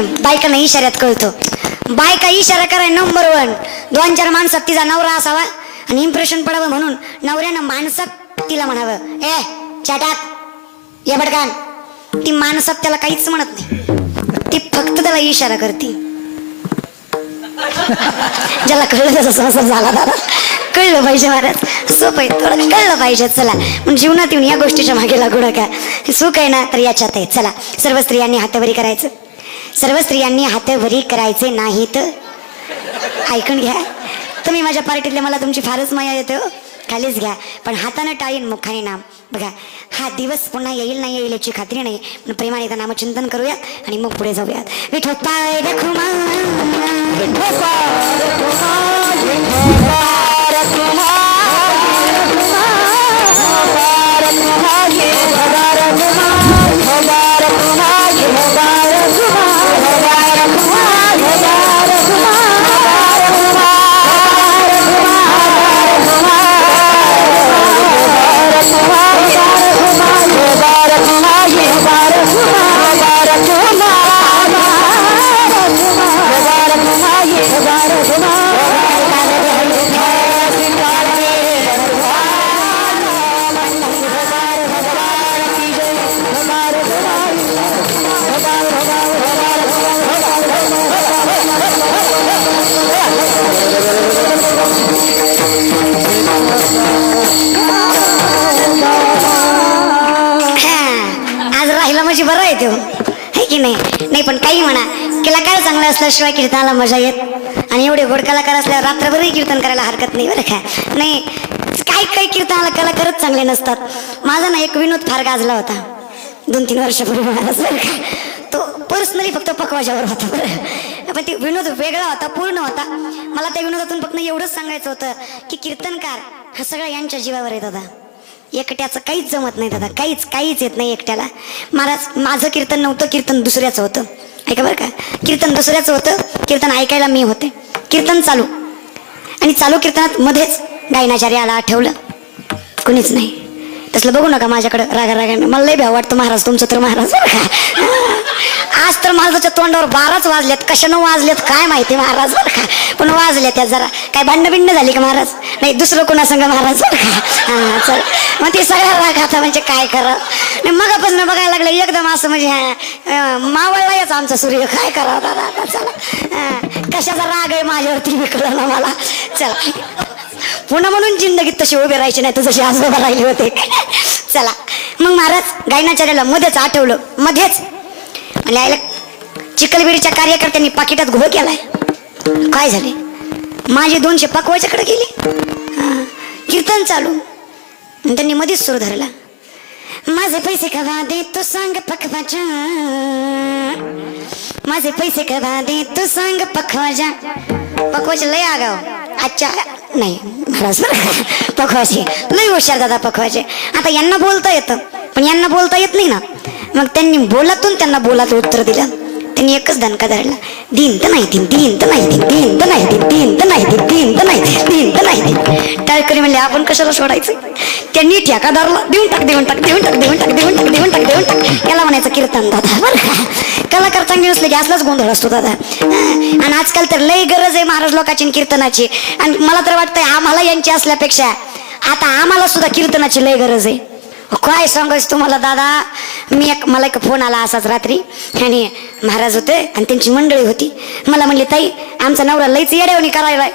नाही, बायकांना इशाऱ्यात कळतो. बायका इशारा कराय नंबर 1. 2-4 माणसात तिचा नवरा असावा आणि इम्प्रेशन पडावं म्हणून नवऱ्यानं माणसात तिला म्हणावं, ए चाटाक ये बडकान. ती माणसात त्याला काहीच म्हणत नाही, ती फक्त त्याला इशारा करते. ज्याला कळलं त्याचा संसार झाला दादा. कळलं पाहिजे महाराज, सोपं आहे, थोडं कळलं पाहिजे. चला मग जीवनात येऊन या गोष्टीच्या मागे लागू नका. सुख आहे ना तर याच्यात आहे. चला, सर्व स्त्रियांनी हातावरी करायचं. सर्व स्त्रियांनी हातावरी करायचे नाहीत. ऐकून घ्या तुम्ही, माझ्या पार्टीतले मला तुमची फारच माया येते हो. खालीच घ्या, पण हातानं टाळीन मुखाने नाम. बघा, हा दिवस पुन्हा येईल नाही येईल याची खात्री नाही, पण प्रेमाने त्या नामचिंतन करूयात आणि मग पुढे जाऊयात. विठोपाय रखुमा म्हणजे बरं आहे तो, है की नाही. नाही पण काही म्हणा, कलाकार चांगला असल्याशिवाय कीर्तनाला मजा येत. आणि एवढे गोड कलाकार असल्यावर रात्रभरही कीर्तन करायला हरकत नाही बरं का. नाही, काही कीर्तनाला कलाकारच चांगले नसतात. माझा ना एक विनोद फार गाजला होता 2-3 वर्षापूर्वी महाराज बरं का. तो पर्सनली फक्त पकवाजावर होता बरं, पण ते विनोद वेगळा होता, पूर्ण होता. मला त्या विनोदातून फक्त एवढंच सांगायचं होतं की कीर्तनकार हा सगळा यांच्या जीवावर आहे दादा. एकट्याचं काहीच जमत नाही दादा, काहीच येत नाही एकट्याला. महाराज, माझं कीर्तन नव्हतं, कीर्तन दुसऱ्याचं होतं. ऐका बरं का, कीर्तन दुसऱ्याचं होतं, कीर्तन ऐकायला मी होते. कीर्तन चालू आणि चालू कीर्तनात मध्येच गायनाचार्य आला, आठवलं कुणीच नाही. तसलं बघू नका माझ्याकडं रागाने, मला लय भ्याव वाटतं महाराज तुमचं तर महाराज बरं का. आज तर माझ्या तोंडावर 12च वाजल्यात, कशानं वाजल्यात काय माहिती महाराज बरं का, पण वाजल्या त्या. जरा काय भांडण झाली का महाराज? नाही, दुसरं कोणा सांगा महाराज बरं का. हां चल, मग ते सगळ्या राग आता म्हणजे काय करा. नाही मगापासून बघायला लागलं एकदम असं म्हणजे मावळला याचा आमचा सूर्य, काय करा दादा आता. चला, कशाचा राग आहे माझ्यावरती विकलं ना मला. चला, पुन्हा म्हणून जिंदगीत तशी उभे राहायची नाही तर जशी आजोबा राहिले होते. चला मग महाराज गायनाचार्याला मध्येच आठवलं, मध्येच लिहायला चिखलबिरीच्या कार्यकर्त्यांनी पाकिटात घोळ केलाय. काय झाले, माझे 200 पकवायच्याकडे गेले. कीर्तन चालू आणि त्यांनी मध्येच सुरू धरला, माझे पैसे कवा दे तू सांग पकवाच्या, माझे पैसे कवा दे तू सांग पकवाच्या. पकवाचे लय आगाव. अच्छा नाही महाराज पकवाचे लय हुशार दादा पकवाचे. आता यांना बोलता येतं पण यांना बोलता येत नाही ना. मग त्यांनी बोलातून त्यांना बोलात उत्तर दिलं. त्यांनी एकच दणका धरला, दिन तर नाही दिन, दिन तर नाही दिन, दिन तर नाही दिन, दिन तर नाही दिन, दिन तर नाही दिन, दिन तर नाही दिन. टाळकरी म्हणले आपण कशाला सोडायचं. त्यांनी ठेकादारला देऊन टाक, देऊन टाक, देऊन टाक, देऊन टाक, देऊन टाक, देऊन टाक, देऊन टाक. याला म्हणायचं कीर्तन दादा बरं का. कलाकार चांगले नसले की असलाच गोंधळ असतो दादा. आणि आजकाल तर लय गरज आहे महाराज लोकांची कीर्तनाची. आणि मला तर वाटतंय आम्हाला यांची असल्यापेक्षा आता आम्हाला सुद्धा कीर्तनाची लय गरज आहे. काय सांगायचं तुम्हाला दादा, मला एक फोन आला असाच रात्री. आणि महाराज होते आणि त्यांची मंडळी होती. मला म्हणले ताई आमचा नवरा लईच येड्यावणी करायला,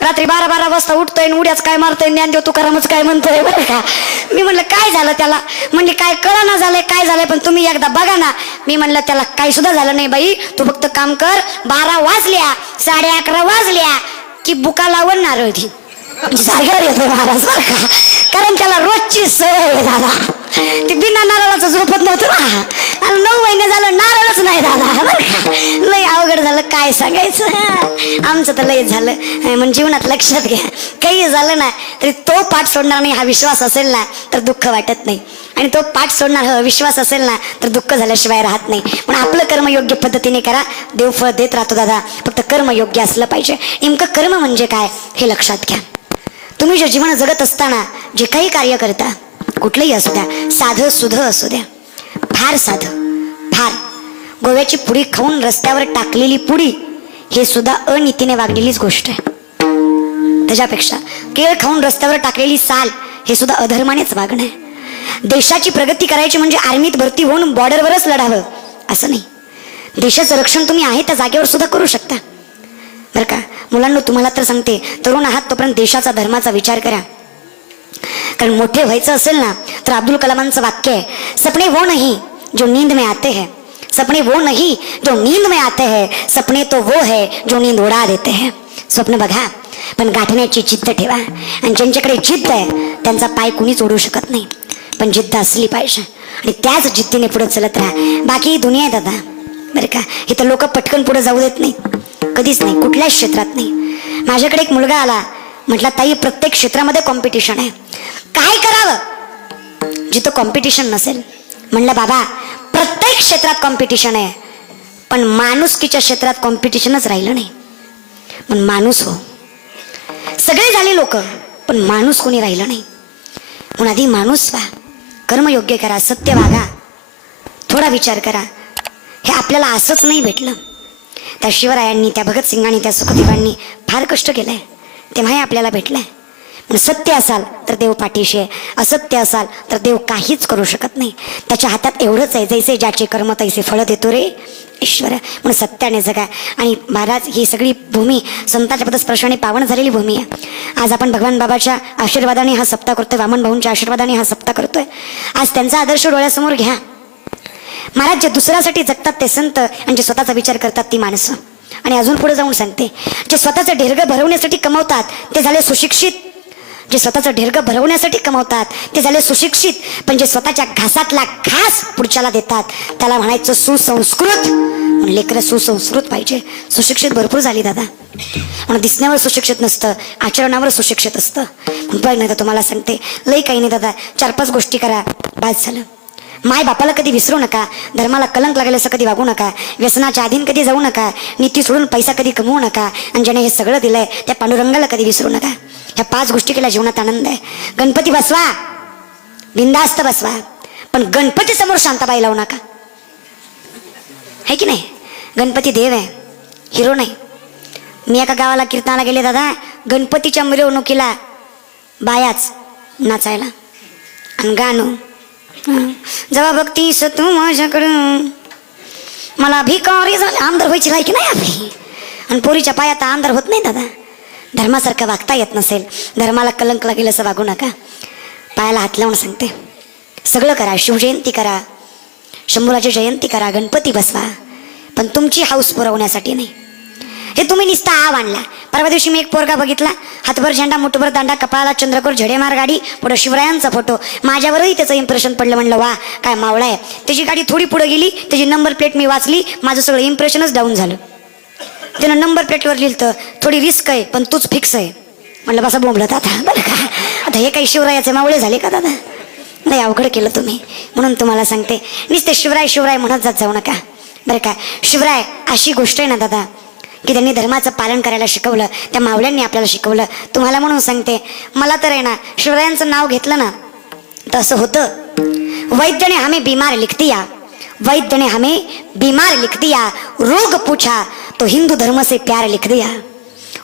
रात्री 12-12 वाजता उठतोय आणि उड्याच काय मारतोय, ज्ञानदेव तुकारामच काय म्हणतोय बरं का. मी म्हणलं काय झालं त्याला, म्हणजे काय कळना झालंय काय झालंय, पण तुम्ही एकदा बघा ना. मी म्हणलं त्याला काही सुद्धा झालं नाही बाई, तू फक्त काम कर. 12 वाजल्या 11:30 वाजल्या की बुका लावून नारळ ती जागेवर येतो महाराज बरं का. कारण त्याला रोजची सवय आहे दादा. ते बिना नारळाचं झोपत नव्हतं ना. 9 महिने झालं नारळच नाही दादा बरं का. लय अवघड झालं काय सांगायचं. आमचं तर लय झालं. म्हणजे जीवनात लक्षात घ्या, काही झालं ना तरी तो पाठ सोडणार नाही हा विश्वास असेल ना तर दुःख वाटत नाही. आणि तो पाठ सोडणार हा विश्वास असेल ना तर दुःख झाल्याशिवाय राहत नाही. पण आपलं कर्म योग्य पद्धतीने करा, देव फळ देत राहतो दादा. फक्त कर्म योग्य असलं पाहिजे. नेमकं कर्म म्हणजे काय हे लक्षात घ्या. तुम्ही जे जीवन जगत असताना जे काही कार्य करता, कुठलंही असू द्या, साधं सुध असू द्या, फार साधं फार गोव्याची पुडी खाऊन रस्त्यावर टाकलेली पुडी हे सुद्धा अनीतीने वागलेलीच गोष्ट आहे. त्याच्यापेक्षा केळ खाऊन रस्त्यावर टाकलेली साल हे सुद्धा अधर्मानेच वागणं आहे. देशाची प्रगती करायची म्हणजे आर्मीत भरती होऊन बॉर्डरवरच लढावं असं नाही. देशाचं रक्षण तुम्ही आहे त्या जागेवर सुद्धा करू शकता बरं का. मुलांना तुम्हाला तर सांगते, तरुण आहात तोपर्यंत देशाचा धर्माचा विचार करा. कारण मोठे व्हायचं असेल ना तर अब्दुल कलामांचं वाक्य आहे, सपने वो नहीं जो नींद में आते हैं, सपने वो नहीं जो नींद में आते हैं, सपने तो वो है जो नींद उडा देते हैं. स्वप्न बघा पण गाठण्याची जिद्द ठेवा. आणि ज्यांच्याकडे जिद्द आहे त्यांचा पाय कुणीच ओढू शकत नाही. पण जिद्द असली पाहिजे आणि त्याच जिद्दीने पुढे चलत राहा. बाकी दुनिया आहे दादा बरं का. इथं लोक पटकन पुढे जाऊ देत नाही, कधीच नाही, कुठल्याच क्षेत्रात नाही. माझ्याकडे एक मुलगा आला, म्हटला ताई प्रत्येक क्षेत्रामध्ये कॉम्पिटिशन आहे, काय करावं जिथं कॉम्पिटिशन नसेल. म्हणलं बाबा प्रत्येक क्षेत्रात कॉम्पिटिशन आहे, पण माणुसकीच्या क्षेत्रात कॉम्पिटिशनच राहिलं नाही. पण माणूस हो, सगळे झाले लोक पण माणूस कोणी राहिलं नाही. म्हणून आधी माणूस व्हा, कर्मयोग्य करा, सत्य वागा, थोडा विचार करा. हे आपल्याला असंच नाही भेटलं. त्या शिवरायांनी, त्या भगतसिंगांनी, त्या सुखदेवांनी फार कष्ट केलंय, तेव्हा हे आपल्याला भेटलंय. पण सत्य असाल तर देव पाठीशी आहे, असत्य असाल तर देव काहीच करू शकत नाही. त्याच्या हातात एवढंच आहे, जैसे ज्याचे कर्म तैसे फळ देतो रे ईश्वर. म्हणून सत्याने जगा. आणि महाराज ही सगळी भूमी संतांच्या पदस्पर्शाने पावन झालेली भूमी आहे. आज आपण भगवान बाबाच्या आशीर्वादाने हा सप्ताह करतोय, वामन भाऊंच्या आशीर्वादाने हा सप्ताह करतोय. आज त्यांचा आदर्श डोळ्यासमोर घ्या. महाराज जे दुसऱ्यासाठी जगतात ते संत, आणि जे स्वतःचा विचार करतात ती माणसं. आणि अजून पुढे जाऊन सांगते, जे स्वतःचं ढेरगं भरवण्यासाठी कमवतात ते झाले सुशिक्षित. जे स्वतःचं ढेरगं भरवण्यासाठी कमवतात ते झाले सुशिक्षित. पण जे स्वतःच्या घासातला घास पुढच्याला देतात त्याला म्हणायचं सुसंस्कृत. लेकरं सुसंस्कृत पाहिजे. सुशिक्षित भरपूर झाली दादा, म्हणून दिसण्यावर सुशिक्षित नसतं, आचरणावर सुशिक्षित असतं. बघ नाही तर तुम्हाला सांगते, लई काही नाही दादा, 4-5 गोष्टी करा, बास झालं. माय बापाला कधी विसरू नका, धर्माला कलंक लागेल असं कधी वागू नका, व्यसनाच्या अधीन कधी जाऊ नका, नीती सोडून पैसा कधी कमवू नका, आणि ज्याने हे सगळं दिलंय त्या पांडुरंगाला कधी विसरू नका. ह्या 5 गोष्टी केल्या जीवनात आनंद आहे. गणपती बसवा, बिंदास्त बसवा, पण गणपती समोर शांताबाई लावू नका, है की नाही. गणपती देव आहे, हिरो नाही. मी एका गावाला कीर्तनाला गेले दादा, गणपतीच्या मिरवणुकीला बायाच नाचायला आणि गाणं. जेव्हा बघतीस तू माझ्याकडं, मला भिकारी झाले. आमदार व्हायची लायकी नाही आपली, आणि पोरीच्या पायात आमदार होत नाही दादा. धर्मासारखं वागता येत नसेल, धर्माला कलंक लागेल असं वागू नका. पायाला हात लावून सांगते, सगळं करा, शिवजयंती करा, शंभूराची जयंती करा, गणपती बसवा, पण तुमची हाऊस पुरवण्यासाठी नाही. हे तुम्ही निस्ता आव आणला. परवा दिवशी मी एक पोरगा बघितला, हातभर झेंडा, मुठभर दांडा, कपाळाला चंद्रकोर, झडेमार गाडी, पुढे शिवरायांचा फोटो. माझ्यावरही त्याचं इम्प्रेशन पडलं. म्हणलं वा काय मावळा आहे. त्याची गाडी थोडी पुढे गेली, त्याची नंबर प्लेट मी वाचली, माझं सगळं इम्प्रेशनच डाऊन झालं. त्यानं नंबर प्लेटवर लिहिलं, थोडी रिस्क आहे पण तूच फिक्स आहे. म्हणलं बसा बोंबलत आता बरं का. आता हे काही शिवरायाचे मावळे झाले का दादा. नाही, अवघड केलं तुम्ही. म्हणून तुम्हाला सांगते, नुसते शिवराय शिवराय म्हणत जात जाऊ नका बरं का. शिवराय अशी गोष्ट आहे ना दादा की त्यांनी धर्माचं पालन करायला शिकवलं, त्या मावळ्यांनी आपल्याला शिकवलं. तुम्हाला म्हणून सांगते, मला तर आहे ना शिवरायांचं नाव घेतलं ना तर असं होतं, वैद्य ने हमें बीमार लिख दिया, वैद्य ने हमें बीमार लिख दिया, रोग पूछा तो हिंदू धर्म से प्यार लिख दिया,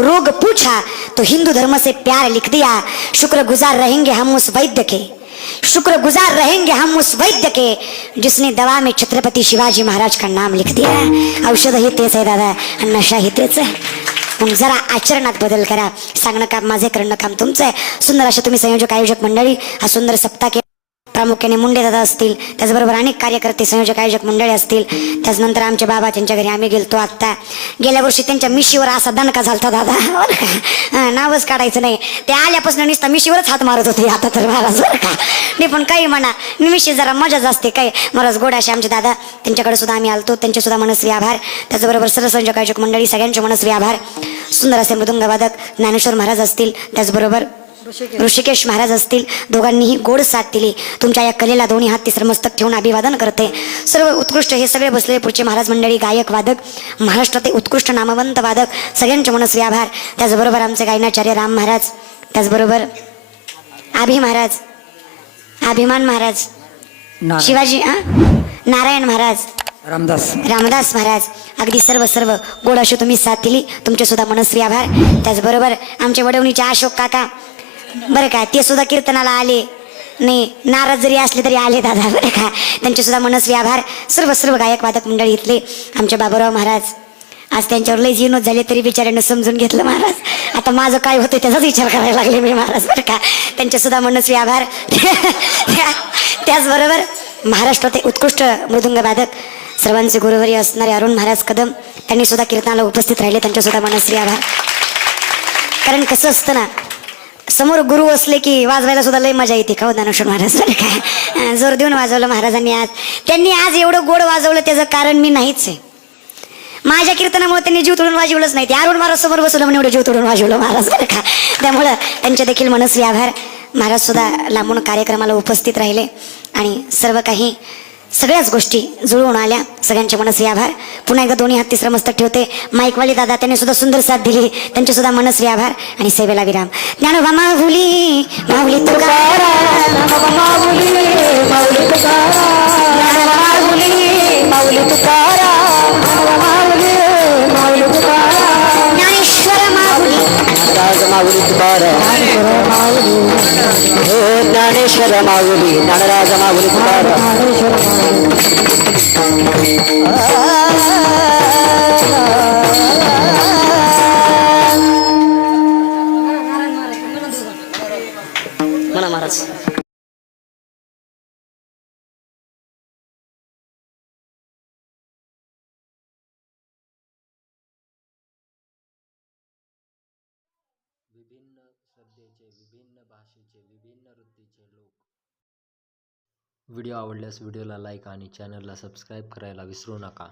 रोग पूछा तो हिंदू धर्म से प्यार लिख दिया, शुक्रगुजार रहेंगे हम उस वैद्य के, शुक्रगुजार रहेंगे हम उस वैद्य के जिसने दवा में छत्रपति शिवाजी महाराज का नाम लिख दिया. औषध ही तेच आहे दादा, आणि नशा ही तेच आहे. मग जरा आचरणात बदल करा. सांगणं काम माझे, करणं काम तुमचं आहे. सुंदर अशा तुम्ही संयोजक आयोजक मंडळी हा सुंदर सप्ताह केला. प्रामुख्याने मुंडे दादा असतील, त्याचबरोबर अनेक कार्यकर्ते संयोजक आयोजक मंडळी असतील. त्याचनंतर आमचे बाबा, त्यांच्या घरी आम्ही गेलतो. आत्ता गेल्या वर्षी त्यांच्या मिशीवर असा दणका झालता दादा, बरं का. नावच काढायचं नाही. ते आल्यापासून नुसता मिशीवरच हात मारत होते. आता तर महाराज बरं का, नाही पण काही म्हणा, मिशी जरा मजाच असते. काय महाराज गोडाशे आमचे दादा, त्यांच्याकडे सुद्धा आम्ही आलतो, त्यांचे सुद्धा मनस्वी आभार. त्याचबरोबर सर्व संयोजक आयोजक मंडळी सगळ्यांचे मनस्वी आभार. सुंदर असे मृदुंगवादक ज्ञानेश्वर महाराज असतील, त्याचबरोबर ऋषिकेश महाराज असतील, दोघांनीही गोड साथ दिली. तुमच्या या कलेला दोन्ही हात तिसरं मस्तक ठेवून अभिवादन करते. सर्व उत्कृष्ट हे सगळे बसलेले पुढचे महाराज मंडळी, गायक वादक, महाराष्ट्रातील उत्कृष्ट नामवंत वादक, सगळ्यांचे मनस्वी आभार. त्याचबरोबर आमचे गायनाचार्य राम महाराज, त्याचबरोबर आभी महाराज, अभिमान महाराज, शिवाजी नारायण महाराज, रामदास महाराज अगदी सर्व सर्व गोड अशी तुम्ही साथ दिली, तुमचे सुद्धा मनस्वी आभार. त्याचबरोबर आमचे वडवणीचे अशोक काका बरं का, ते सुद्धा कीर्तनाला आले नाही, नाराज जरी असले तरी आले दादा बरं का, त्यांचे सुद्धा मनस्वी आभार. सर्व सर्व गायक वादक मंडळी इथले आमचे बाबूराव महाराज, आज त्यांच्यावर लई जीवनच झाले तरी बिचाऱ्यानं समजून घेतलं महाराज. आता माझं काय होतं त्याचाच विचार करायला लागले मी महाराज बरं का, त्यांचे सुद्धा मनस्वी आभार. त्याचबरोबर महाराष्ट्रात उत्कृष्ट मृदुंग वादक सर्वांचे गुरुवारी असणारे अरुण महाराज कदम, त्यांनी सुद्धा कीर्तनाला उपस्थित राहिले, त्यांचे सुद्धा मनस्वी आभार. कारण कसं असतं ना, समोर गुरु असले की वाजवायला सुद्धा लई मजा येते का हो ज्ञानेश्वर महाराज बरं काय, जोर देऊन वाजवलं महाराजांनी आज. त्यांनी आज एवढं गोड वाजवलं त्याचं कारण मी नाहीच आहे. माझ्या कीर्तनामुळे त्यांनी जीव तोडून वाजवलंच नाही, ते अरुण महाराज समोर बसवलं म्हणून एवढं जीव तोडून वाजवलं महाराज बरं का. त्यामुळं त्यांचे देखील मनस्वी आभार. महाराज सुद्धा लांबून कार्यक्रमाला उपस्थित राहिले आणि सर्व काही सगळ्याच गोष्टी जुळून आल्या. सगळ्यांचे मनस्वी आभार. पुन्हा एकदा दोन्ही हात तिसरं मस्तक ठेवते. माईकवाले दादा त्यांनी सुद्धा सुंदर साथ दिली, त्यांचे सुद्धा मनस्वी आभार. आणि सेवेला विराम. ज्ञानोबा माऊली माऊली तुकाराम, माऊली माऊली तुकाराम, माऊली तुकाराम, माऊली माऊली तुकाराम, ज्ञानेश्वर माऊली, राज माऊली तुकाराम, ज्ञानेश्वर माऊली, ज्ञानराज माऊली तुकाराम. म्हणा महाराज. विभिन्न श्रद्धेचे, विभिन्न भाषेचे, विभिन्न वृत्तीचे लोक. व्हिडिओ आवडल्यास व्हिडिओला लाईक आणि चॅनलला सबस्क्राईब करायला विसरू नका.